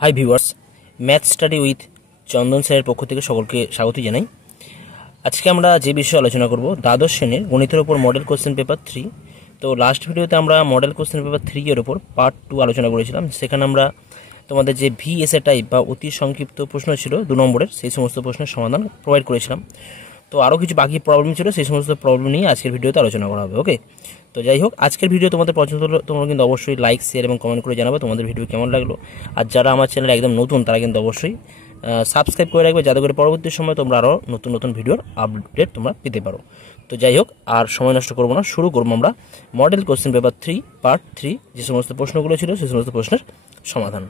High viewers, math study with Chandan স্যারের পক্ষ থেকে সকলকে স্বাগত জানাই। আজকে আমরা যে বিষয়ে আলোচনা করব দ্বাদশ শ্রেণীর গণিতের উপর মডেল কোশ্চেন পেপার 3। তো লাস্ট ভিডিওতে আমরা মডেল কোশ্চেন পেপার 3 এর উপর পার্ট 2 আলোচনা করেছিলাম। সেখানে আমরা তোমাদের যে ভিএসএ টাইপ বা অতি সংক্ষিপ্ত প্রশ্ন ছিল 2 নম্বরের, সেই সমস্ত প্রশ্নের সমাধান প্রোভাইড করেছিলাম। তো আরও কিছু বাকি প্রবলেম ছিল, সেই সমস্ত প্রবলেম নিয়ে আজকের ভিডিওতে আলোচনা করা হবে। ওকে, তো যাই হোক, আজকের ভিডিও তোমাদের পছন্দ হলে তোমরা কিন্তু অবশ্যই লাইক, শেয়ার এবং কমেন্ট করে জানাবে তোমাদের ভিডিও কেমন লাগলো। আর যারা আমার চ্যানেলে একদম নতুন তারা কিন্তু অবশ্যই সাবস্ক্রাইব করে রাখবে, যাতে করে পরবর্তী সময় তোমরা আরও নতুন নতুন ভিডিওর আপডেট তোমরা পেতে পারো। তো যাই হোক, আর সময় নষ্ট করবো না, শুরু করবো আমরা মডেল কোশ্চেন পেপার 3 পার্ট 3। যে সমস্ত প্রশ্নগুলো ছিল সেই সমস্ত প্রশ্নের সমাধান।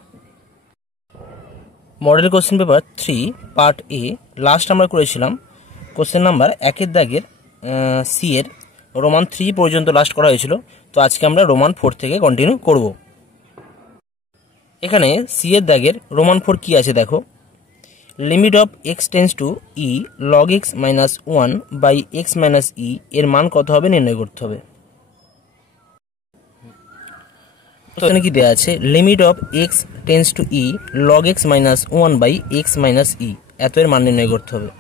মডেল কোশ্চেন পেপার 3 পার্ট এ লাস্ট আমরা করেছিলাম কোশ্চেন নাম্বার 1 দাগের সি এর রোমান 3 পর্যন্ত লাস্ট করা হয়েছিল। তো আজকে আমরা রোমান 4 থেকে কন্টিনিউ করব। এখানে সি এর দাগের রোমান 4 কি আছে দেখো, limit of x tends to e log x minus 1 by x minus e এর মান কত হবে নির্ণয় করতে হবে। তো এখানে কি দেওয়া আছে, limit of x tends to e log x minus 1 by x minus e, এত এর মান নির্ণয় করতে হবে।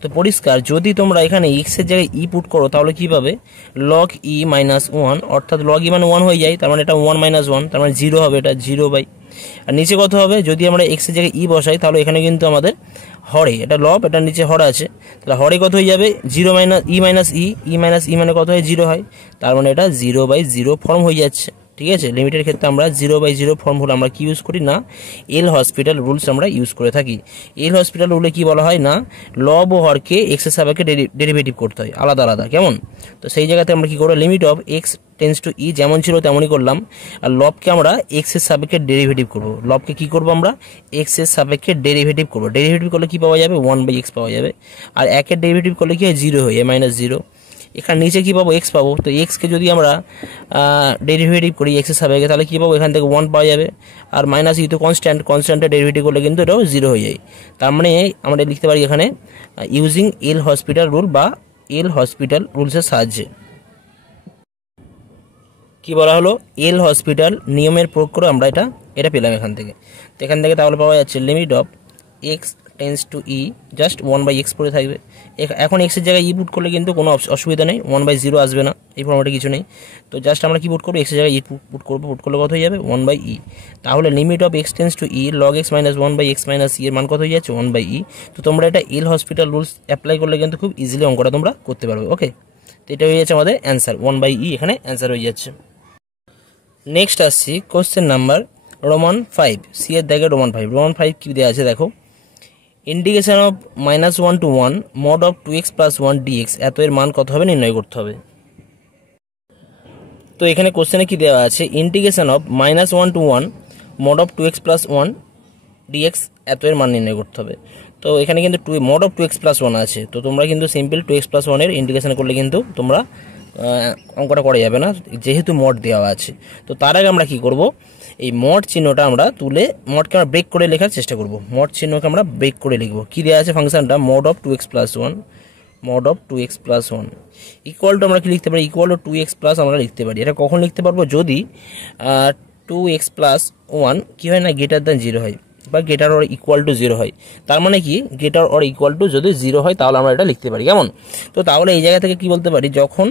তো পরিষ্কার, যদি তোমরা এখানে এক্স এর জায়গায় ই পুট করো তাহলে কি পাবে, লগ ই মাইনাস 1, অর্থাৎ লগ ই মানে 1 হয়ে যায়, তার মানে এটা 1 মাইনাস 1, তার মানে 0 হবে, এটা 0 বাই, আর নিচে কত হবে, যদি আমরা এক্স এর জায়গায় ই বসাই তাহলে এখানে কিন্তু আমাদের হরে, এটা লব, এটা নিচে হর আছে, তাহলে হরে কত হয়ে যাবে, 0 মাইনাস ই মাইনাস ই, ই মাইনাস ই মানে কত হয়, 0 হয়, তার মানে এটা 0 বাই 0 ফর্ম হয়ে যাচ্ছে। ঠিক আছে, লিমিটের ক্ষেত্রে আমরা 0 বাই 0 ফর্মুলা আমরা কি ইউজ করি না, এল হসপিটাল রুলস আমরা ইউজ করে থাকি। এল হসপিটাল রুলে কি বলা হয় না, লব ও হরকে এক্স এর সাপেক্ষে ডেরিভেটিভ করতে হয় আলাদা আলাদা, কেমন। তো সেই জায়গাতে আমরা কি করবো, limit of x tends to e যেমন ছিল তেমনই করলাম, আর লবকে আমরা এক্স এর সাপেক্ষে ডেরিভেটিভ করবো। লবকে কি করবো আমরা, এক্স এর সাপেক্ষে ডেরিভেটিভ করবো। ডেরিভেটিভ করলে কি পাওয়া যাবে, 1 বাই এক্স পাওয়া যাবে, আর একের ডেরিভেটিভ করলে কি হয়, 0 হয়, এ মাইনাস 0। এখানে নিচে কি পাবো, এক্স পাবো। তো এক্সকে যদি আমরা ডেরিভেটিভ করি এক্সের সাপেক্ষে তাহলে কী পাবো, এখান থেকে 1 পাওয়া যাবে, আর মাইনাস ই তো কনস্ট্যান্টের ডেরিভেটিভ করলে কিন্তু এটাও 0 হয়ে যায়। তার মানে আমরা লিখতে পারি এখানে ইউজিং এল হসপিটাল রুল বা এল হসপিটাল রুলসের সাহায্যে। কি বলা হলো, এল হসপিটাল নিয়মের প্রয়োগ করে আমরা এটা পেলাম এখান থেকে। তো এখান থেকে তাহলে পাওয়া যাচ্ছে limit of x tends to e just 1 by x পড়ে থাকবে। এখন এক্সের জায়গায় ই পুট করলে কিন্তু কোনো অসুবিধা নেই, 1 বাই 0 আসবে না, এই ফর্মেটে কিছু নেই। তো জাস্ট আমরা কি পুট করবো, এক্সের জায়গায় ই পুট করবো, পুট করলে কত হয়ে যাবে, 1 বাই ই। তাহলে limit of x tends to e log x minus 1 by x minus e এর মান কত হয়ে যাচ্ছে, 1 বাই ই। তো তোমরা এটা এল হসপিটাল রুলস অ্যাপ্লাই করলে কিন্তু খুব ইজিলি অঙ্কটা তোমরা করতে পারবে। ওকে, তো এটা হয়ে যাচ্ছে আমাদের অ্যান্সার, 1 বাই ই এখানে অ্যান্সার হয়ে যাচ্ছে। নেক্সট আসছি কোশ্চেন নাম্বার রোমান 5, সি এর দাগে রোমান 5। রোমান 5 কি দেওয়া আছে দেখো, integration of -1 to 1 mod of 2x plus 1 dx এত এর মান কত হবে নির্ণয় করতে হবে। তো এখানে কোশ্চেনে কি দেওয়া আছে, integration of -1 to 1 mod of 2x plus 1 dx এত এর মান নির্ণয় করতে হবে। তো এখানে কিন্তু mod of 2x plus 1 আছে, তো তোমরা কিন্তু সিম্পল 2x plus 1 এর ইন্টিগ্রেশন করলে কিন্তু তোমরা অঙ্কটা করা যাবে না, যেহেতু মড দেওয়া আছে। তো তার আগে আমরা কি করব, এই মড চিহ্নটা আমরা তুলে মডকে আমরা ব্রেক করে লেখার চেষ্টা করব। মড চিহ্নকে আমরা ব্রেক করে লিখবো। কি দেওয়া আছে ফাংশনটা, mod of 2x plus 1, mod of 2x plus 1 equal to আমরা কি লিখতে পারি, ইকুয়াল টু 2x প্লাস আমরা লিখতে পারি। এটা কখন লিখতে পারবো, যদি 2x plus 1 কি হয় না, গ্রেটার দ্যান 0 হয় বা গ্রেটার অর ইকুয়াল টু 0 হয়। তার মানে কি, গ্রেটার অর ইকুয়াল টু যদি 0 হয় তাহলে আমরা এটা লিখতে পারি, কেমন। তো তাহলে এই জায়গা থেকে কি বলতে পারি, যখন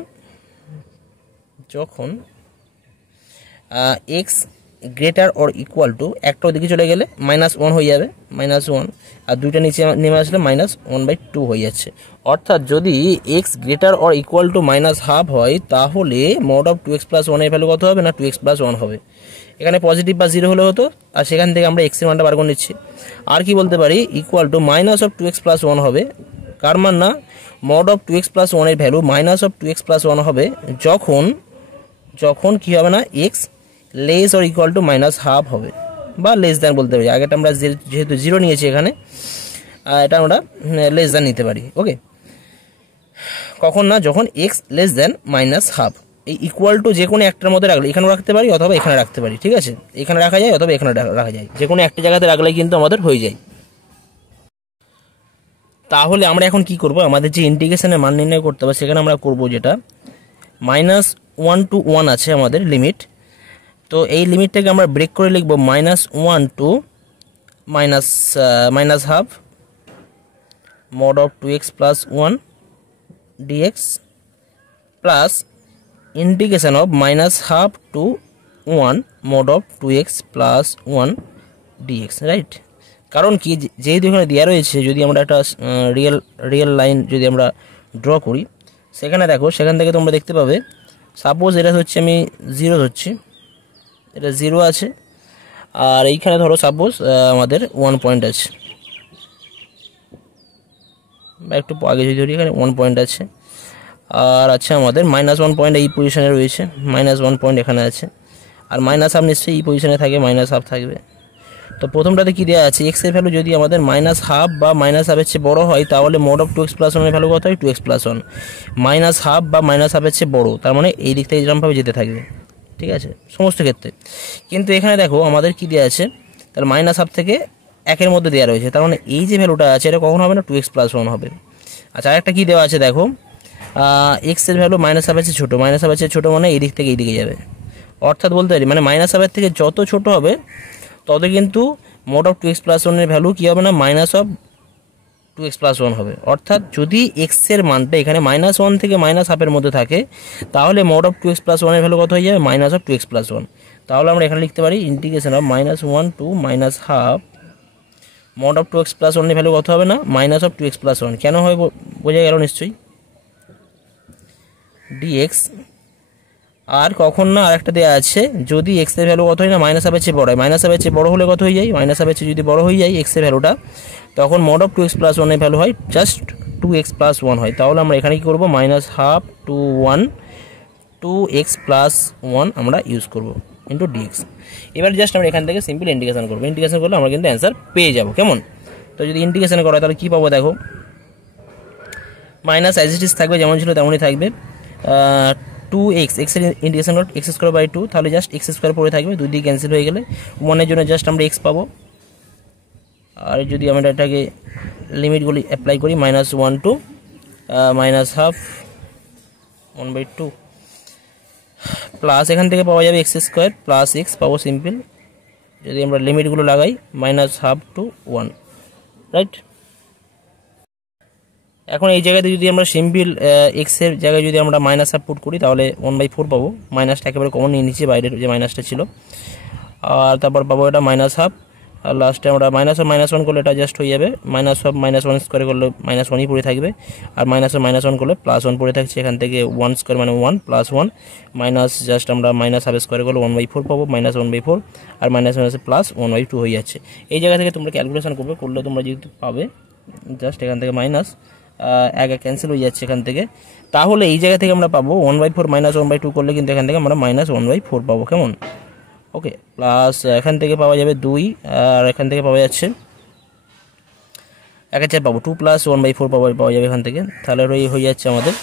x greater or equal to, একটা ওদিকে চলে গেলে -1 হয়ে যাবে, -1, আর দুইটা নিচে নেমে আসলে -1/2 হয়ে যাচ্ছে। অর্থাৎ যদি x greater or equal to -1/2 হয় তাহলে mod of 2x plus 1 এর ভ্যালু কত হবে না, 2x plus 1 হবে। এখানে পজিটিভ বা 0 হলে হতো, আর সেখান থেকে আমরা এক্সের মানটা বার করে নিচ্ছি। আর কি বলতে পারি, equal to minus of 2x plus 1 হবে, কার মান না, mod of 2x plus 1 এর value minus of 2x plus 1 হবে যখন কি হবে না, x less or equal to -1/2 হবে, বা লেস দ্যান বলতে পারি। আগেটা আমরা যেহেতু 0 নিয়েছি এখানে, এটা আমরা লেস দ্যান নিতে পারি। ওকে, কখন না, যখন এক্স লেস দ্যান -1/2। এই ইকুয়াল টু যে কোনো একটার মধ্যে রাখলে, এখানেও রাখতে পারি অথবা এখানে রাখতে পারি, ঠিক আছে, এখানে রাখা যায় অথবা এখানে রাখা যায়, যে কোনো একটা জায়গাতে রাখলেই কিন্তু আমাদের হয়ে যায়। তাহলে আমরা এখন কি করব, আমাদের যে ইন্টিগ্রেশনের মান নির্ণয় করতে হবে সেখানে আমরা করব যেটা -1 to 1 আছে আমাদের লিমিট। তো এই লিমিটটাকে আমরা ব্রেক করে লিখব -1 to minus half mod of 2x plus 1 dx plus integration of minus half to 1 mod of 2x plus 1 dx, right. কারণ কি, যেহেতু এখানে দেওয়া রয়েছে, যদি আমরা একটা রিয়েল লাইন যদি আমরা ড্র করি, সেখানে দেখো, সেখান থেকে তোমরা দেখতে পাবে, সাপোজ এটা হচ্ছে, আমি 0 ধরছি, এটা 0 আছে, আর এইখানে ধরো সাপোজ আমাদের 1 পয়েন্ট আছে, বা একটু আগে যদি ধরি, এখানে 1 পয়েন্ট আছে, আর আছে আমাদের -1 পয়েন্ট এই পজিশনে রয়েছে, -1 পয়েন্ট এখানে আছে, আর মাইনাস হাফ নিশ্চয়ই এই পজিশনে থাকে, মাইনাস হাফ থাকবে। তো প্রথমটাতে কী দেওয়া আছে, এক্সের ভ্যালু যদি আমাদের মাইনাস হাফ বা মাইনাস হাফের চেয়ে বড়ো হয়, তাহলে mod of 2x plus 1 এর ভ্যালু কত হয়, 2x plus 1, মাইনাস হাফ বা মাইনাস হাফের চেয়ে বড়ো, তার মানে এই দিক থেকে যেরকমভাবে যেতে থাকবে, ঠিক আছে, সমস্ত ক্ষেত্রে। কিন্তু এখানে দেখো আমাদের কী দেওয়া আছে, তাহলে মাইনাস হাফ থেকে 1-এর মধ্যে দেওয়া রয়েছে, তার মানে এই যে ভ্যালুটা আছে, এটা কখন হবে না, 2x plus 1 হবে। আচ্ছা, আরেকটা কী দেওয়া আছে দেখো, এক্সের ভ্যালু মাইনাস হাফের চেয়ে ছোটো, মাইনাস হাফের চেয়ে ছোটো মানে এই দিক থেকে এই দিকে যাবে, অর্থাৎ বলতে পারি মানে মাইনাস হাফের থেকে যত ছোট হবে তত কিন্তু mod of 2x plus 1 এর ভ্যালু কী হবে না, মাইনাস অফ 2x plus 1 হবে। অর্থাৎ যদি এক্সের মানটা এখানে -1 থেকে মাইনাস হাফের মধ্যে থাকে, তাহলে mod of 2x plus 1 এর ভ্যালু কত হয়ে যাবে, মাইনাস অফ 2x plus 1। তাহলে আমরা এখানে লিখতে পারি integration of -1 to minus half mod of 2x plus 1 এর ভ্যালু কত হবে না, মাইনাস অফ 2x plus 1। কেন হয় বোঝা গেল নিশ্চয়ই, dx। আর কখন না আরেকটা দেওয়া আছে, যদি এক্স এর ভ্যালু কত হয় না, মাইনাস হাফের চেয়ে বড় হয়, মাইনাস হাফের চেয়ে বড় হলে কত হয়ে যায়, মাইনাস হাফের চেয়ে যদি বড় হয়ে যায় এক্স এর ভ্যালুটা, তখন mod of 2x plus 1 এর ভ্যালু হয় জাস্ট 2x plus 1 হয়। তাহলে আমরা এখানে কী করবো, -1/2 to 1 2x plus 1 আমরা ইউজ করবো ইন্টু dx। এবার জাস্ট আমরা এখান থেকে সিম্পল ইন্টিগ্রেশন করবো, ইন্টিগ্রেশন করলে আমরা কিন্তু অ্যান্সার পেয়ে যাবো, কেমন। তো যদি ইন্টিগ্রেশন করা হয় তাহলে কী পাবো, দেখো মাইনাস অ্যাজ ইট ইজ থাকবে, যেমন ছিল তেমনই থাকবে, 2x, এক্স এর ইন্টিগ্রেশন হল x²/2, তাহলে জাস্ট x² পড়ে থাকবে, দুই দিকে ক্যান্সেল হয়ে গেলে 1 এর জন্য জাস্ট আমরা x পাবো। আর যদি আমরা এটাকে লিমিটগুলি অ্যাপ্লাই করি, -1 টু -1/2 1/2 প্লাস এখান থেকে পাওয়া যাবে x² প্লাস x পাবো সিম্পল, যদি আমরা লিমিটগুলো লাগাই -1/2 টু 1, রাইট। এখন এই জায়গাতে যদি আমরা সিম্পল এক্সের জায়গায় যদি আমরা -1/2 পুট করি, তাহলে 1/4 পাবো, মাইনাসটা একেবারে কমন নিয়ে নিচ্ছি, বাইরের যে মাইনাসটা ছিল, আর তারপর পাবো এটা -1/2, আর লাস্টে আমরা -1 করলে এটা জাস্ট হয়ে যাবে, -1 করলে -1ই পড়ে থাকবে, আর -1 করলে +1 পড়ে থাকছে, এখান থেকে 1² মানে 1 + 1 মাইনাস জাস্ট আমরা -1/2 করলে 1/4 পাবো, -1/4, আর +1/2 হয়ে যাচ্ছে। এই জায়গা থেকে তোমরা ক্যালকুলেশন করলে তোমরা যেহেতু পাবে, জাস্ট এখান থেকে মাইনাস এক ক্যান্সেল হয়ে যাচ্ছে এখান থেকে, তাহলে এই জায়গা থেকে আমরা পাবো 1/4 -1/2 করলে কিন্তু এখান থেকে আমরা -1/4 পাবো, কেমন, ওকে। প্লাস এখান থেকে পাওয়া যাবে 2, আর এখান থেকে পাওয়া যাচ্ছে 1/4 পাবো, 2 + 1/4 পাওয়া যাবে এখান থেকে, তাহলে হয়ে যাচ্ছে আমাদের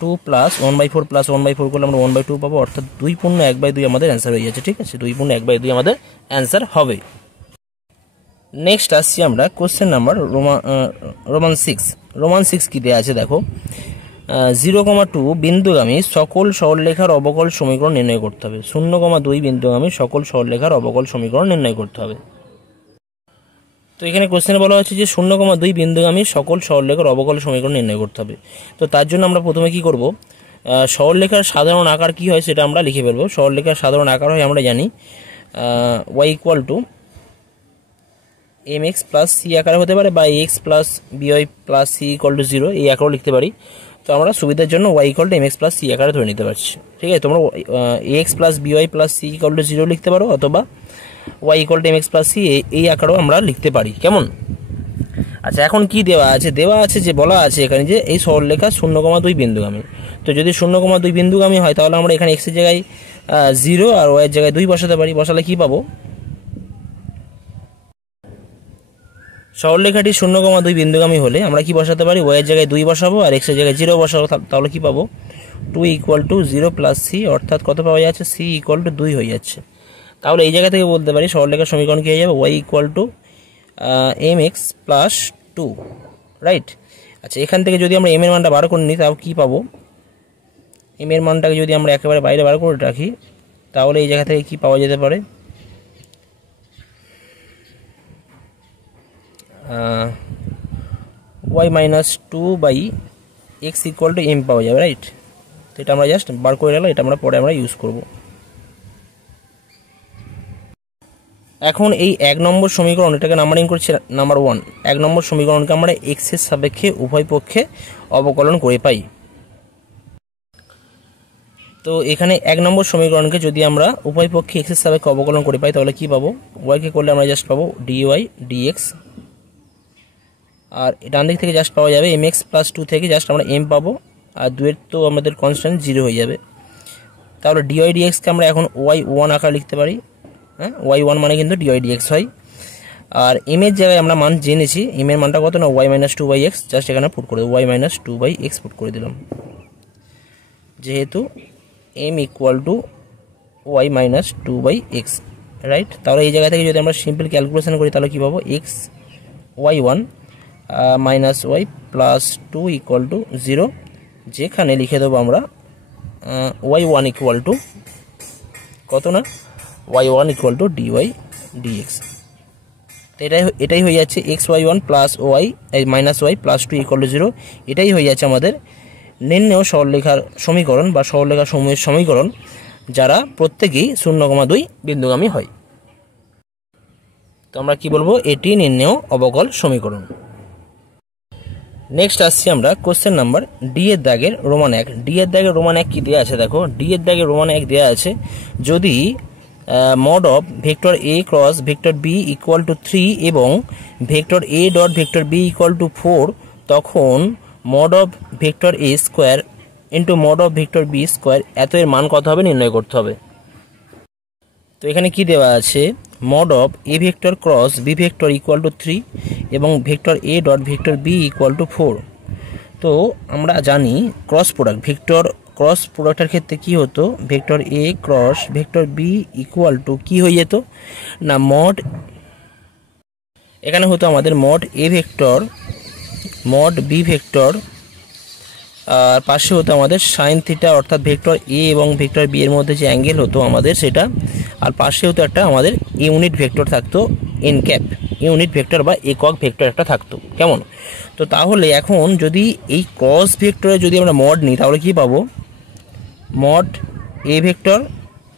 2 + 1/4 + 1/4 করলে আমরা 1/2 পাবো, অর্থাৎ 2 পূর্ণ 1/2 আমাদের অ্যান্সার হয়ে যাচ্ছে, ঠিক আছে, 2 পূর্ণ 1/2 আমাদের অ্যান্সার হবে। নেক্সট আসছি আমরা কোশ্চেন নাম্বার রোমান 6 কী দেওয়া আছে দেখো, 0,2 বিন্দুগামী সকল সরলরেখার অবকল সমীকরণ নির্ণয় করতে হবে, 0,2 বিন্দুগামী সকল সরলরেখার অবকল সমীকরণ নির্ণয় করতে হবে। তো এখানে কোশ্চেনে বলা হচ্ছে যে 0,2 বিন্দুগামী সকল সরলরেখার অবকল সমীকরণ নির্ণয় করতে হবে। তো তার জন্য আমরা প্রথমে কি করব, সরলরেখার সাধারণ আকার কি হয় সেটা আমরা লিখে ফেলবো। সরলরেখার সাধারণ আকার হয় আমরা জানি y = mx + c আকারে হতে পারে, বা ax + by + c = 0 এই আকারেও লিখতে পারি। তো আমরা সুবিধার জন্য y = mx + c আকারে ধরে নিতে পারছি, ঠিক আছে। তোমরা ax + by + c = 0 লিখতে পারো, অথবা y = mx + c এই আকারেও আমরা লিখতে পারি, কেমন। আচ্ছা, এখন কি দেওয়া আছে যে বলা আছে এখানে যে এই সরলরেখা 0,2 বিন্দুগামী। তো যদি 0,2 বিন্দুগামী হয়, তাহলে আমরা এখানে x এর জায়গায় 0 আর y এর জায়গায় 2 বসাতে পারি। বসালে কি পাবো, সরলরেখাটি 0,2 বিন্দুগামী হলে আমরা কি বসাতে পারি, y এর জায়গায় 2 বসাবো আর x এর জায়গায় 0 বসাবো, তাহলে কি পাবো, 2 = 0 + c, অর্থাৎ কত পাওয়া যাচ্ছে, c = 2 হয়ে যাচ্ছে। তাহলে এই জায়গা থেকে বলতে পারি সরলরেখার সমীকরণ কি হয়ে যাবে, y = mx + 2, রাইট। আচ্ছা, এখান থেকে যদি আমরা m এর মানটা বার করে নিই, তাও কি পাবো, m এর মানটাকে যদি আমরা একেবারে বাইরে বার করে রাখি, তাহলে এই জায়গা থেকে কি পাওয়া যেতে পারে, y minus two by x equal to M পাওয়া যাবে, রাইট। তো এটা আমরা জাস্ট বার করে রাখলাম, এটা আমরা পরে আমরা ইউজ করব। এখন এই 1 নম্বর সমীকরণ, এটাকে নাম্বারিং করছি নাম্বার 1। 1 নম্বর সমীকরণকে আমরা এক্স এর সাপেক্ষে উভয় পক্ষে অবকলন করে পাই। তো এখানে 1 নম্বর সমীকরণকে যদি আমরা উভয় পক্ষে এক্স এর সাপেক্ষে অবকলন করে পাই তাহলে কি পাবো? ওয়াইকে করলে আমরা জাস্ট পাবো ডিওয়াই ডিএক্স, আর ডান দিক থেকে জাস্ট পাওয়া যাবে এম এক্স প্লাস 2 থেকে জাস্ট আমরা এম পাবো, আর 2 এর তো আমাদের কনস্ট্যান্ট 0 হয়ে যাবে। তাহলে ডিওয়াই ডিএক্সকে আমরা এখন ওয়াই 1 আকারে লিখতে পারি। হ্যাঁ, ওয়াই 1 মানে কিন্তু ডিওয়াই ডিএক্স হয়। আর এম এর জায়গায় আমরা মান জেনেছি, এম এর মানটা কত না y minus 2 by x, just এখানে পুট করে দেবো y minus 2 by x put করে দিলাম, যেহেতু M equal to y minus 2 by x, right. তাহলে এই জায়গা থেকে যদি আমরা সিম্পল ক্যালকুলেশন করি তাহলে কী পাবো? X y 1 minus y plus 2 equal to 0, যেখানে লিখে দেবো আমরা ওয়াই 1 ইকুয়াল টু কত না y 1 equal to dy dx. তো এটাই হয়ে যাচ্ছে x y 1 plus y minus y plus 2 equal to 0। এটাই হয়ে যাচ্ছে আমাদের নির্ণেয় সরলরেখার সমীকরণ বা সরলরেখা সমূহের সমীকরণ, যারা প্রত্যেকেই 0,2 বিন্দুগামী হয়। তো আমরা কি বলবো? এটি নির্ণেয় অবকল সমীকরণ। নেক্সট আসছি আমরা কোশ্চেন নাম্বার ডি এর দাগের রোমান 1। ডি এর দাগের রোমান 1 কি দেওয়া আছে দেখো, ডি এর দাগের রোমান 1 দেওয়া আছে, যদি mod of vector A cross vector B equal to 3 এবং vector A dot vector B equal to 4, তখন mod of vector A square into mod of vector B square এত এর মান কত হবে নির্ণয় করতে হবে। তো এখানে কি দেওয়া আছে? Mod of A vector cross B vector equal to 3 এবং vector A dot vector B equal to 4। তো আমরা জানি ক্রস প্রোডাক্ট, ভেক্টর ক্রস প্রোডাক্টের ক্ষেত্রে কি হতো? Vector A cross vector B equal to কি হয়ে যেত না মড, এখানে হতো আমাদের mod A vector mod B vector, আর পাশে হতো আমাদের সাইন থিটা, অর্থাৎ ভেক্টর এ এবং ভেক্টর বি এর মধ্যে যে অ্যাঙ্গেল হতো আমাদের সেটা, আর পাশে হতো একটা আমাদের ইউনিট ভেক্টর থাকতো এন ক্যাপ, ইউনিট ভেক্টর বা একক ভেক্টর একটা থাকতো, কেমন? তো তাহলে এখন যদি এই ক্রস ভেক্টরে যদি আমরা মড নিই তাহলে কি পাবো? Mod A vector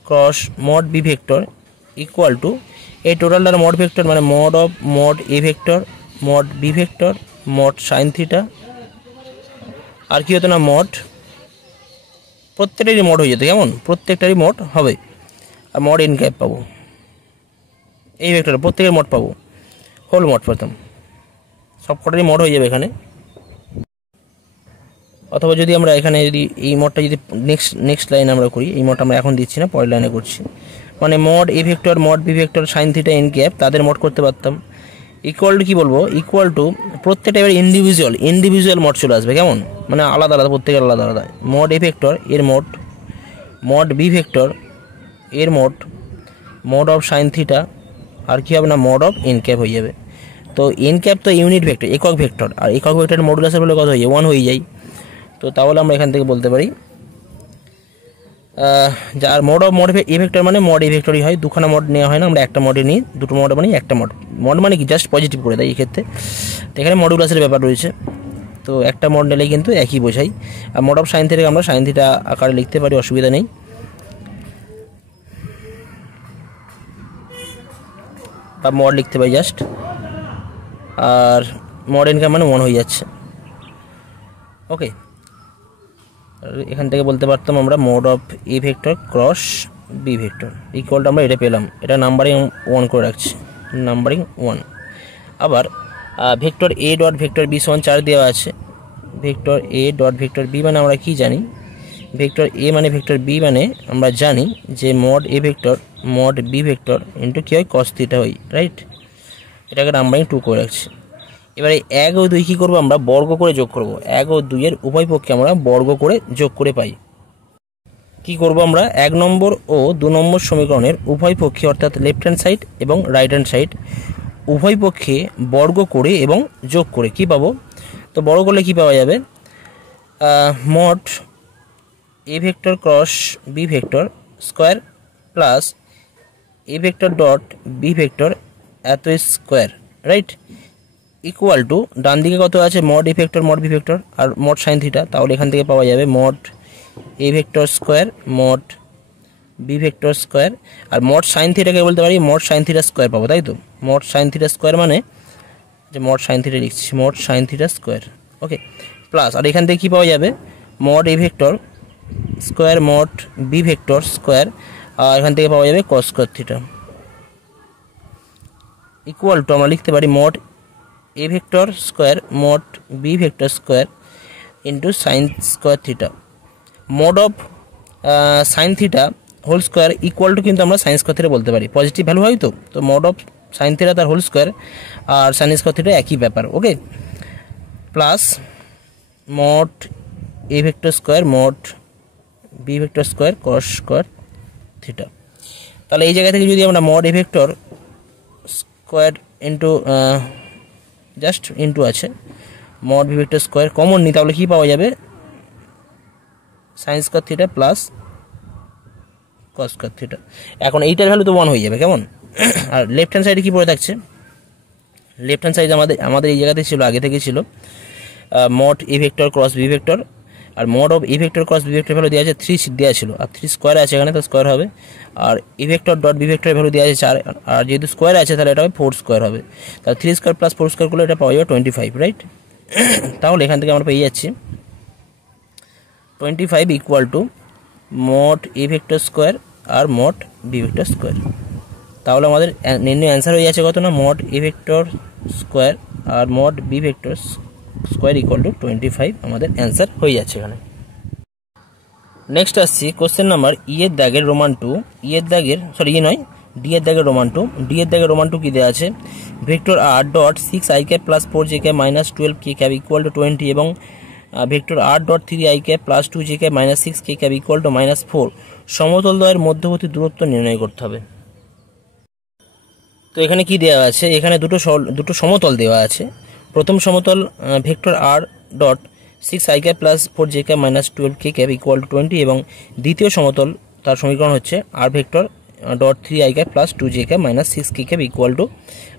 cross mod B vector equal to এই টোটালটার মড ভেক্টর মানে mod of mod A vector mod B vector mod sine theta, আর কি হতো না মড, প্রত্যেকটারই মড হয়ে যেত, কেমন? প্রত্যেকটারই মড হবে, আর মড এন ক্যাপ পাবো, এই ভেক্টর প্রত্যেকের মড পাবো, হোল মড পেতাম, সব কটারই মড হয়ে যাবে এখানে। অথবা যদি আমরা এখানে যদি এই মডটা যদি নেক্সট লাইনে আমরা করি, এই মডটা আমরা এখন দিচ্ছি না, পরের লাইনে করছি, মানে mod A vector mod B vector sine theta N cap তাদের মড করতে পারতাম। ইকুয়াল টু কী বলবো? ইকুয়াল টু প্রত্যেকটা এবার ইন্ডিভিজুয়াল মড চলে আসবে, কেমন? মানে আলাদা আলাদা, প্রত্যেকের আলাদা আলাদা। মড এ ভেক্টর এর মড, মড বি ভেক্টর এর mod, mod of sine theta, আর কী হবে না মড অফ এন ক্যাপ হয়ে যাবে। তো এন ক্যাপ তো ইউনিট ভেক্টর, একক ভেক্টর, আর একক ভেক্টরের মডুলাসের বলে কত হয়ে যায়? 1 হয়ে যায়। তো তাহলে আমরা এখান থেকে বলতে পারি যার mod of mod A vector মানে মড এ ভেক্টরই হয়, দুখানা মড নেওয়া হয় না, আমরা একটা মডে নিই, দুটো মড মানে একটা মড, মড মানে কি জাস্ট পজিটিভ করে দেয় এই ক্ষেত্রে। তো এখানে মডুলাসের ব্যাপার রয়েছে, তো একটা মড নিলেই কিন্তু একই বোঝাই। আর মড অফ সাইন থিটাকে আমরা সাইন থিটা আকারে লিখতে পারি, অসুবিধা নেই। বা মড লিখতে পারি জাস্ট, আর মড এন ক্যাপ মানে 1 হয়ে যাচ্ছে, ওকে। এখান থেকে বলতে পারতাম আমরা mod of A vector cross B vector ইকুয়ালটা আমরা এটা পেলাম, এটা নাম্বারিং 1 করে রাখছি, নাম্বারিং 1। আবার vector A dot vector B সমান 4 দেওয়া আছে, vector A dot vector B মানে আমরা কি জানি? ভেক্টর এ মানে ভেক্টর বি মানে আমরা জানি যে mod A vector mod B vector into কী হয় কস থিটা হয়, রাইট। এটাকে নাম্বারিং 2 করে রাখছি। এবারে 1 ও 2 কী করবো? আমরা বর্গ করে যোগ করব, 1 ও 2 এর উভয় পক্ষে আমরা বর্গ করে যোগ করে পাই। কি করব আমরা? 1 নম্বর ও 2 নম্বর সমীকরণের উভয় পক্ষে অর্থাৎ লেফট হ্যান্ড সাইড এবং রাইট হ্যান্ড সাইড উভয় পক্ষে বর্গ করে এবং যোগ করে কি পাবো? তো বর্গ করলে কি পাওয়া যাবে? Mod A vector cross B vector square plus A vector dot B vector এত স্কোয়ার, রাইট। ইকুয়াল টু ডান দিকে কত আছে mod A vector mod B vector আর মড সাইন থিটা, তাহলে এখান থেকে পাওয়া যাবে mod A vector square mod B vector square, আর মড সাইন থিটাকে বলতে পারি মড সাইন থিটা স্কোয়ার পাবো, তাই তো। মড সাইন থিটা স্কোয়ার মানে যে মড সাইন থিটা লিখছি, mod sine theta square, okay, plus আর এখান থেকে কী পাওয়া যাবে mod A vector square mod B vector square, আর এখান থেকে পাওয়া যাবে cos square theta equal to আমরা লিখতে পারি mod A vector square mod B vector square into sine square theta mod of sine theta whole square equal to কিন্তু আমরা সাইন স্কোয়ার থিটা বলতে পারি, পজিটিভ ভ্যালু হয় তো, তো মড অফ সাইন থিটা তার হোল স্কোয়ার আর sine square theta একই ব্যাপার, okay, plus mod A vector square mod B vector square cos square theta. তাহলে এই জায়গা থেকে যদি আমরা mod A vector square into just into আছে mod B vector square common নিই, তাহলে কী পাওয়া যাবে sine square theta plus cos square theta. এখন এইটার ভ্যালু তো 1 হয়ে যাবে, কেমন। আর লেফট হ্যান্ড সাইডে কী পড়ে থাকছে, লেফট হ্যান্ড সাইডে আমাদের এই জায়গাতে ছিল, আগে থেকে ছিল mod A vector cross B vector, আর mod of A vector cross B vector value দেওয়া আছে 3 দেওয়া ছিল, আর 3 স্কোয়ার আছে এখানে, তো স্কোয়ার হবে, আর এ ভেক্টর ডট বি ভেক্টরের ভ্যালু দেওয়া আছে 4, আর যেহেতু স্কোয়ার আছে তাহলে এটা হবে 4 স্কোয়ার হবে, তাহলে 3 স্কোয়ার প্লাস 4 স্কোয়ার করলে এটা পাওয়া যাবে 25, রাইট। তাহলে এখান থেকে আমরা পেয়ে যাচ্ছি 25 equal to mod A vector square আর মড বি ভেক্টর স্কোয়ার। তাহলে আমাদের নির্ণয় অ্যান্সার হয়ে যাচ্ছে কত না মড এ ভেক্টর স্কোয়ার আর mod B vector square equal to 25 আমাদের অ্যান্সার হয়ে যাচ্ছে এখানে। নেক্সট আসছি কোশ্চেন নাম্বার ই এর দাগের রোমান 2, ই এর দাগের সরি ই নয় ডি এর দাগের রোমান 2, ডি এর দাগের রোমান 2 কি দেওয়া আছে vector R dot 6 I cap plus 4 J cap minus 12 K cap equal to 20 এবং vector R dot 3 I cap plus 2 J cap minus 6 K cap equal to -4 সমতল দ্বয়ের মধ্যবর্তী দূরত্ব নির্ণয় করতে হবে। তো এখানে কি দেওয়া আছে, এখানে দুটো সমতল দেওয়া আছে। প্রথম সমতল vector R dot 6 I cap plus 4 J cap minus 12 K cap equal to 20 এবং দ্বিতীয় সমতল তার সমীকরণ হচ্ছে R vector dot 3 I cap plus 2 J cap minus 6 K cap equal to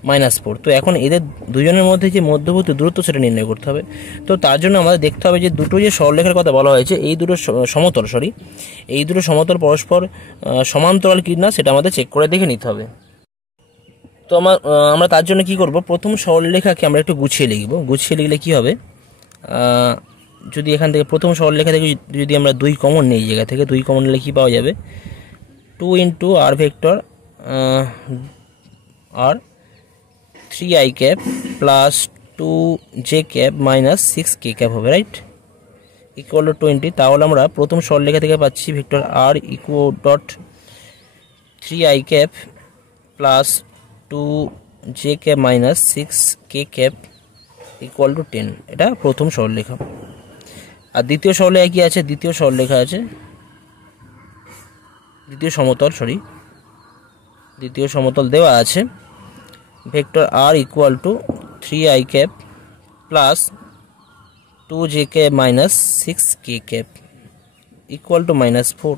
-4। তো এখন এদের দুজনের মধ্যে যে মধ্যবর্তী দূরত্ব সেটা নির্ণয় করতে হবে। তো তার জন্য আমাদের দেখতে হবে যে দুটো যে সরলরেখার কথা বলা হয়েছে এই দুটো সমতল পরস্পর সমান্তরাল কি না সেটা আমাদের চেক করে দেখে নিতে হবে। তো আমরা তার জন্য কি করব, প্রথম সরলরেখাকে আমরা একটু গুছিয়ে লিখব। গুছিয়ে লিখলে কি হবে, যদি এখান থেকে প্রথম সরলরেখা থেকে যদি আমরা 2 কমন নিই, এই জায়গা থেকে 2 কমন নিলে কি পাওয়া যাবে 2 into R vector R 3 I cap plus 2 J cap minus 6 K cap হবে, রাইট, ইকুয়াল টু 20। তাহলে আমরা প্রথম সরলরেখা থেকে পাচ্ছি vector R equal dot 3 I cap plus 2 J cap minus 6 K cap equal to 10, এটা প্রথম সরলরেখা। আর দ্বিতীয় সরলরেখা কি আছে, দ্বিতীয় সরলরেখা আছে দ্বিতীয় সমতল দেওয়া আছে vector R equal to 3 I cap plus 2 J cap minus 6 K cap equal to -4,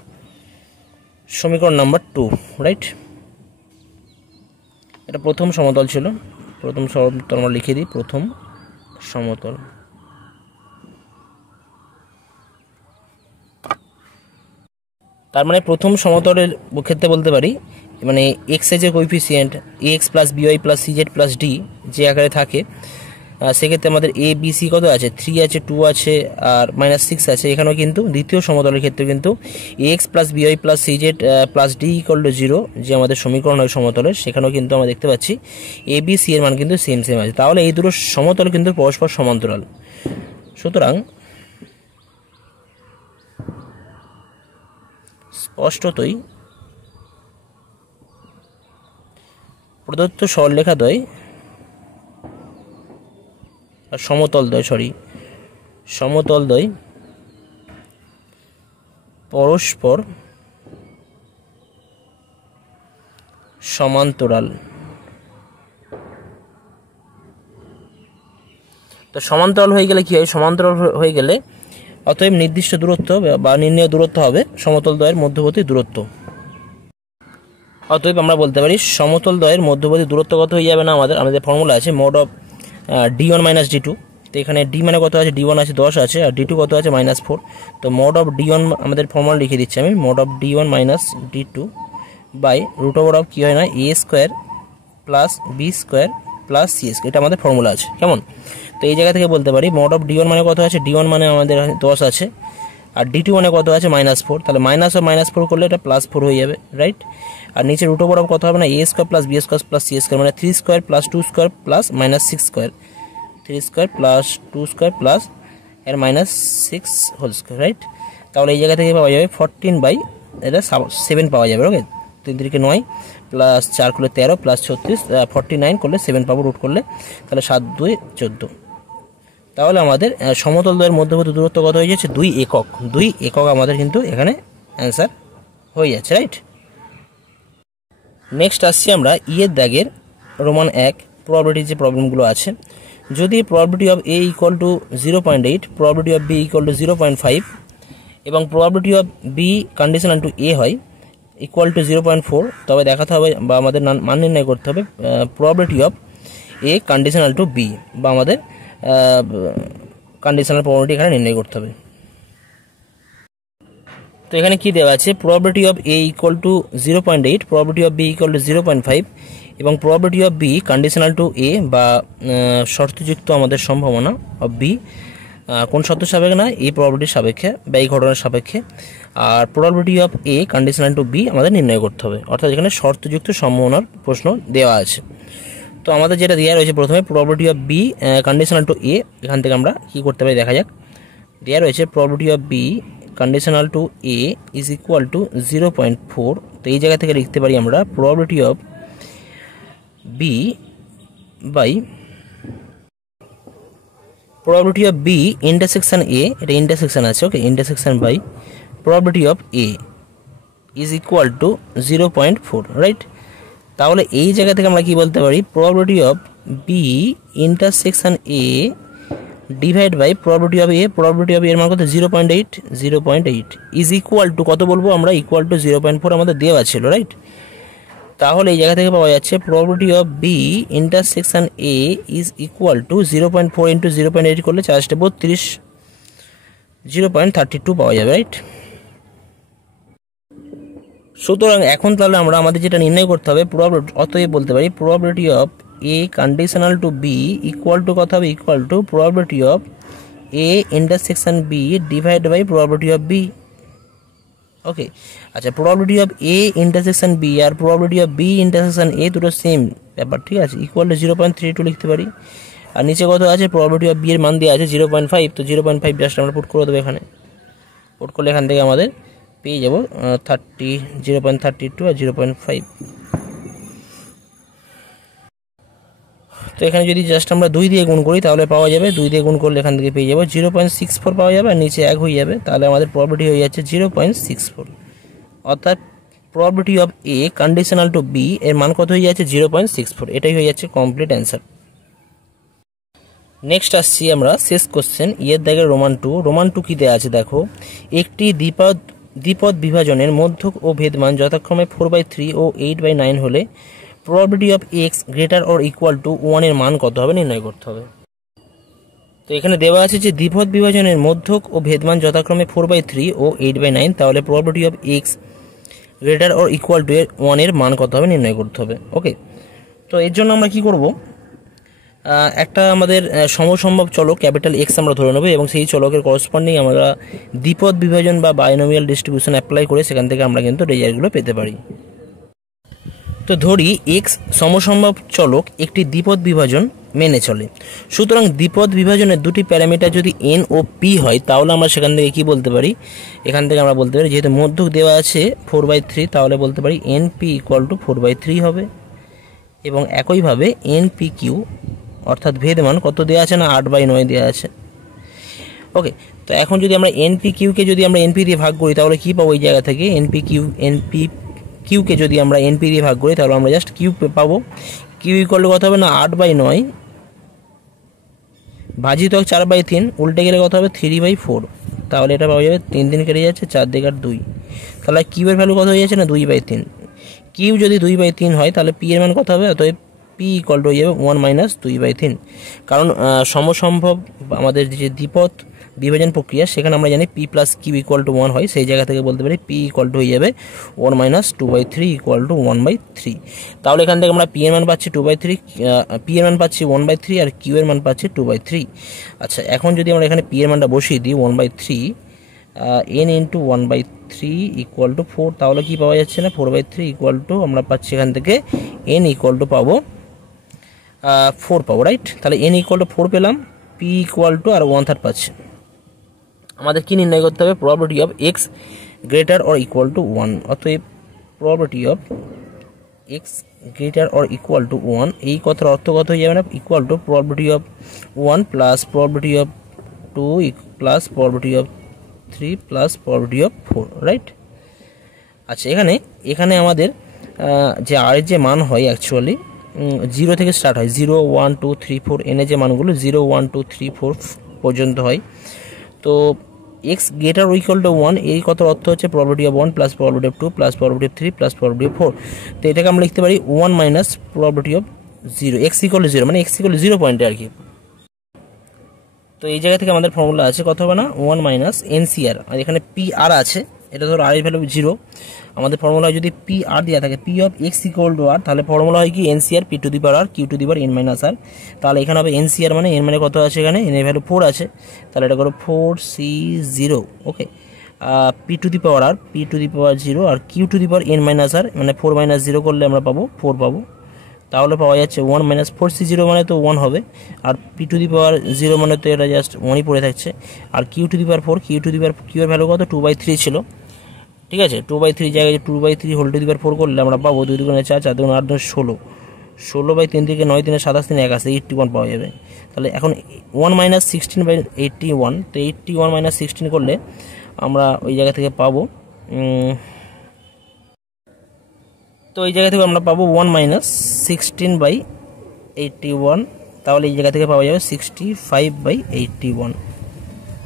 সমীকরণ নাম্বার 2, রাইট। এটা প্রথম সমতল ছিল, প্রথম সমতল আমরা লিখে দিই, প্রথম সমতল। তার মানে প্রথম সমতলের ক্ষেত্রে বলতে পারি মানে এক্স এর যে coefficient x plus by plus CZ plus D যে আকারে থাকে, সেক্ষেত্রে আমাদের এ বি সি কত আছে 3 আছে 2 আছে আর -6 আছে। এখানেও কিন্তু দ্বিতীয় সমতলের ক্ষেত্রে কিন্তু x plus by plus CZ plus D equal to 0 যে আমাদের সমীকরণ হয় সমতলের, সেখানেও কিন্তু আমরা দেখতে পাচ্ছি এ বি সি এর মান কিন্তু সেম আছে। তাহলে এই দুটো সমতল কিন্তু পরস্পর সমান্তরাল। সুতরাং স্পষ্টতই প্রদত্ত সরলরেখাদ্বয় আর সমতলদ্বয় পরস্পর সমান্তরাল। তো সমান্তরাল হয়ে গেলে কি হয়, সমান্তরাল হয়ে গেলে অতএব নির্দিষ্ট দূরত্ব বা নির্ণেয় দূরত্ব হবে সমতলদ্বয়ের মধ্যবর্তী দূরত্ব। অতএব আমরা বলতে পারি সমতলদ্বয়ের মধ্যবর্তী দূরত্ব কত হয়ে যাবে না, আমাদের ফর্মুলা আছে mod of d1 minus d2। তো এখানে d মানে কত আছে, d1 আছে 10 আছে, আর d2 কত আছে -4। তো মড অফ d1 আমাদের ফর্মুলা লিখে দিচ্ছি আমি, mod of d1 minus d2 by root over of কী হয় না a square plus B square plus C square, এটা আমাদের ফর্মুলা আছে কেমন। তো এই জায়গা থেকে বলতে পারি মড অফ d1 মানে কত আছে, d1 মানে আমাদের 10 আছে, আর d2 মানে কত আছে -4। তাহলে -4 করলে এটা +4 হয়ে যাবে, রাইট। আর নিচে রুট ওভার অফ কত হবে না a square plus B square plus C square, মানে 3 square plus 2 square plus -6 square, 3 square plus 2 square plus এর -6 হোল স্কোয়ার, রাইট। তাহলে এই জায়গা থেকে পাওয়া যাবে 14 বাই এটা 7 পাওয়া যাবে। ওকে, 3 3 9 প্লাস 4 করলে 13 প্লাস 36 49 করলে 7 পাবো রুট করলে, তাহলে 7 2 14। তাহলে আমাদের সমতল দ্বয়ের মধ্যবর্তী দূরত্ব কত হয়ে যাচ্ছে, 2 একক। 2 একক আমাদের কিন্তু এখানে অ্যান্সার হয়ে যাচ্ছে, রাইট। নেক্সট আসছি আমরা এর দাগের রোমান 1 প্রবাবিলিটির যে প্রবলেমগুলো আছে। যদি probability of A equal to 0.8, probability of B equal to 0.5 এবং probability of B conditional to A হয় ইকুয়াল টু 0.4, তবে দেখাতে হবে বা আমাদের মান নির্ণয় করতে হবে probability of A conditional to B, বা আমাদের কন্ডিশনাল প্রবাবিলিটি এখানে নির্ণয় করতে হবে। তো এখানে কি দেওয়া আছে, probability of A equal to 0.8, probability of B equal to 0.5 এবং probability of B conditional to A বা শর্তযুক্ত আমাদের সম্ভাবনা অফ বি কোন শর্ত সাপেক্ষে না, এই প্রবাবিলিটির সাপেক্ষে বা এই ঘটনার সাপেক্ষে। আর probability of A conditional to B আমাদের নির্ণয় করতে হবে, অর্থাৎ এখানে শর্তযুক্ত সম্ভাবনার প্রশ্ন দেওয়া আছে। তো আমাদের যেটা দেওয়া রয়েছে প্রথমে probability of B conditional to A, এখান থেকে আমরা কি করতে পারি দেখা যাক। দেওয়া রয়েছে probability of B conditional to A is equal to 0.4। তো এই জায়গা থেকে লিখতে পারি আমরা probability of B by probability of B intersection A, এটা ইন্টারসেকশন আছে, okay, intersection by probability of A is equal to 0.4, right. তাহলে এই জায়গা থেকে আমরা কি বলতে পারি, probability of B intersection A divide by probability of A, probability of এর মান কত 0.8 ইজ ইকুয়াল টু কত বলবো আমরা, ইকুয়াল টু 0.4 আমাদের দেওয়া ছিল, রাইট। তাহলে এই জায়গা থেকে পাওয়া যাচ্ছে probability of B intersection A is equal to 0.4 into 0.8 করলে 4 32, 0.32 পাওয়া যাবে, রাইট। সুতরাং এখন তাহলে আমরা আমাদের যেটা নির্ণয় করতে হবে অতএব বলতে পারি probability of A conditional to B equal to কত হবে, equal to probability of A intersection B divide by probability of B. Okay, আচ্ছা, probability of A intersection B আর probability of B intersection A দুটো same ব্যাপার, ঠিক আছে, equal to 0.32 লিখতে পারি। আর নিচে কত আছে, প্রবাবিলিটি অফ বি এর মান দেওয়া আছে 0.5, তো 0.5 জাস্ট আমরা পুট করে দেবো এখানে। পুট করলে এখান থেকে আমাদের পেয়ে যাব 0.32 আর 0.5। তো এখানে যদি জাস্ট আমরা 2 দিয়ে গুণ করি তাহলে পাওয়া যাবে, 2 দিয়ে গুণ করলে এখান থেকে পেয়ে যাবো 0.64 পাওয়া যাবে, আর নিচে 1 হয়ে যাবে, তাহলে আমাদের প্রবাবিলিটি হয়ে যাচ্ছে 0.64। অর্থাৎ probability of A conditional to B এর মান কত হয়ে যাচ্ছে 0.64, এটাই হয়ে যাচ্ছে কমপ্লিট অ্যান্সার। নেক্সট আসছি আমরা শেষ কোশ্চেন এর দাগের রোমান 2। রোমান 2 কি দেওয়া আছে দেখো, একটি দ্বিপদ বিভাজনের মধ্যক ও ভেদমান যথাক্রমে 4/3 ও 8/9 হলে probability of x greater or equal to 1 এর মান কত হবে নির্ণয় করতে হবে। তো এখানে দেওয়া আছে যে দ্বিপদ বিভাজনের মধ্যক ও ভেদমান যথাক্রমে 4/3 ও 8/9, তাহলে probability of x greater or equal to 1 এর মান কত হবে নির্ণয় করতে হবে। ওকে, তো এর জন্য আমরা কি করব, একটা আমাদের সমসম্ভব চলক ক্যাপিটাল এক্স আমরা ধরে নেব এবং সেই চলকের করসপন্ডিং আমরা দ্বিপদ বিভাজন বা বাইনোমিয়াল ডিস্ট্রিবিউশন অ্যাপ্লাই করে সেখান থেকে আমরা কিন্তু রেজাল্টগুলো পেতে পারি। তো ধরি এক্স সমসম্ভব চলক একটি দ্বিপদ বিভাজন মেনে চলে, সুতরাং দ্বিপদ বিভাজনের দুটি প্যারামিটার যদি এন ও পি হয় তাহলে আমরা সেখান থেকে কি বলতে পারি, এখান থেকে আমরা বলতে পারি যেহেতু মধ্যক দেওয়া আছে 4/3 তাহলে বলতে পারি এন পি ইকুয়াল টু 4/3 হবে, এবং একইভাবে এন পি কিউ অর্থাৎ ভেদমান কত দেওয়া আছে না 8/9 দেওয়া আছে। ওকে, তো এখন যদি আমরা এনপি কিউকে যদি আমরা এনপি দিয়ে ভাগ করি তাহলে কি পাবো, এই জায়গা থেকে এনপি কিউকে যদি আমরা এনপি দিয়ে ভাগ করি তাহলে আমরা জাস্ট কিউ পাবো। কিউ ইকুয়াল টু কত হবে না 8/9 ভাজিতক 4/3, উল্টে গেলে কত হবে 3/4, তাহলে এটা পাওয়া যাবে 3 3 কেটে যাচ্ছে 4 2 2, তাহলে কিউ এর ভ্যালু কত হয়ে যাচ্ছে না 2/3। কিউ যদি 2/3 হয় তাহলে পি এর মান কত হবে, অতএব পি ইকুয়াল টু হয়ে যাবে 1-2/3, কারণ সমসম্ভব আমাদের যে দ্বিপদ বিভাজন প্রক্রিয়া সেখানে আমরা জানি P plus Q equal to 1 হয়, সেই জায়গা থেকে বলতে পারি পি ইকুয়াল টু হয়ে যাবে 1-2/3 ইকুয়াল টু 1/3। তাহলে এখান থেকে আমরা পি এর মান পাচ্ছি 2/3, পি এর মান পাচ্ছি 1/3 আর কিউ এর মান পাচ্ছি 2/3। আচ্ছা, এখন যদি আমরা এখানে পি এর মানটা বসিয়ে দিই 1/3 n ইন্টু 1/3 ইকুয়াল টু 4, তাহলে কি পাওয়া যাচ্ছে না 4/3 ইকুয়াল টু আমরা পাচ্ছি এখান থেকে n ইকুয়াল টু পাবো 4 পাবো, রাইট। তাহলে n ইকুয়াল টু 4 পেলাম, পি ইকুয়াল টু আর 1/3 পাচ্ছি। আমাদের কি নির্ণয় করতে হবে? Probability of x greater or equal to 1। অতএব probability of x greater or equal to 1, এই কথার অর্থ কত হয়ে যাবে না, equal to probability of 1 plus probability of 2 plus probability of 3 plus probability of 4, right. আচ্ছা, এখানে আমাদের যে আর এর যে মান হয় অ্যাকচুয়ালি 0 থেকে স্টার্ট হয়, 0, 1, 2, 3, 4, এনে যে মানগুলো 0, 1, 2, 3, 4 পর্যন্ত হয়। তো এক্স গ্রেটার ইকুয়াল টু 1, এই কত অর্থ হচ্ছে probability of 1 plus probability of 2 plus probability of 3 plus probability of 4। তো এটাকে আমরা লিখতে পারি 1 minus probability of 0, x equal to 0, মানে এক্স ইকুয়াল টু 0 পয়েন্টে আর কি। তো এই জায়গা থেকে আমাদের ফর্মুলা আছে কত হবে না 1 মাইনাস এনসিআর, আর এখানে পি আর আছে, এটা ধরো আর এর ভ্যালু 0। আমাদের ফর্মুলা যদি পি আর দেওয়া থাকে P of X equal to R, তাহলে ফর্মুলা হয় কি nCr P to the power R Q to the power N minus R. তাহলে এখানে হবে এনসিআর মানে এন মানে কত আছে, এখানে এন এর ভ্যালু 4 আছে, তাহলে এটা করো 4C0, okay. P to the power R, P to the power 0 আর Q to the power N minus R, মানে 4 মাইনাস 0 করলে আমরা পাবো 4 পাবো। তাহলে পাওয়া যাচ্ছে 1 মাইনাস 4C0 মানে তো 1 হবে, আর পি টু দি পাওয়ার 0 মানে তো এটা জাস্ট 1ই পড়ে থাকছে, আর Q to the power 4, Q to the power Q এর ভ্যালু কত 2/3 ছিল, ঠিক আছে। 2/3 জায়গায় 2/3 হোল টু দি পাওয়ার 4 করলে আমরা পাবো 2 দুগুণে 4, 4 দুগুণে 8, 2 16, 16/3 থেকে 9 3 27 3 1 আছে, 81 পাওয়া যাবে। তাহলে এখন 1 মাইনাস 16/81, তো 81 মাইনাস 16 করলে আমরা ওই জায়গা থেকে পাবো, তো এই জায়গা থেকে আমরা পাবো 1 মাইনাস 16/81, তাহলে এই জায়গা থেকে পাওয়া যাবে 65/81,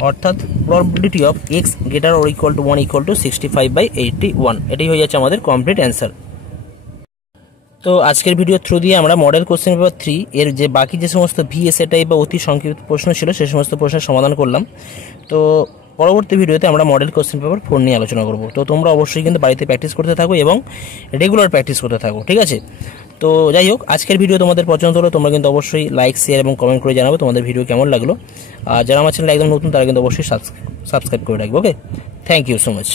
অর্থাৎ probability of x greater or equal to 1 equal two 65/81। এটাই হয়ে যাচ্ছে আমাদের কমপ্লিট অ্যান্সার। তো আজকের ভিডিও থ্রু দিয়ে আমরা মডেল কোশ্চেন পেপার 3 এর যে বাকি যে সমস্ত ভিএসএ টাইপ বা অতি সংক্ষিপ্ত প্রশ্ন ছিল সে সমস্ত প্রশ্নের সমাধান করলাম। তো পরবর্তী ভিডিওতে আমরা মডেল কোশ্চেন পেপার 4 নিয়ে আলোচনা করব। তো তোমরা অবশ্যই কিন্তু বাড়িতে প্র্যাকটিস করতে থাকো এবং রেগুলার প্র্যাকটিস করতে থাকো, ঠিক আছে। তো যাই হোক, আজকের ভিডিও তোমাদের পছন্দ হলো তোমরা কিন্তু অবশ্যই লাইক শেয়ার এবং কমেন্ট করে জানাবো তোমাদের ভিডিও কেমন লাগলো। আর যারা আমার চ্যানেলে একদম নতুন তারা কিন্তু অবশ্যই সাবস্ক্রাইব করে রাখবে, okay. Thank you so much.